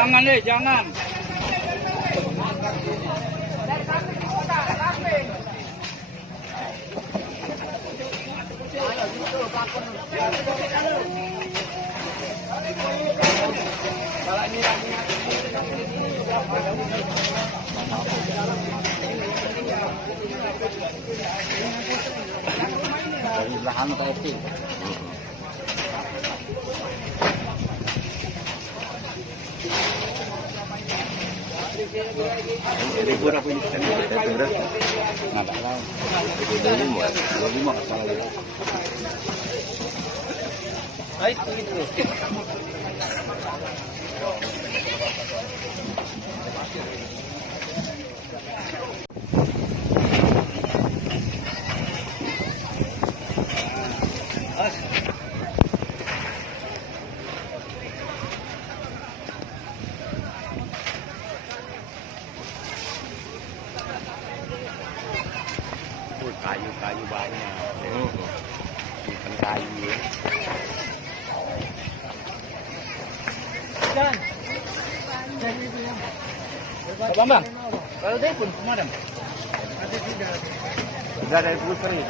Jangan deh, jangan. Dari belakang KFC. Jadi berapa ini? Nggak tahu. 25 salah ya. Ay, itu. Kayu-kayu banyak. Ikan kayu. Jangan. Bambang. Kalau dia pun kemarin. Sudah dari pusri.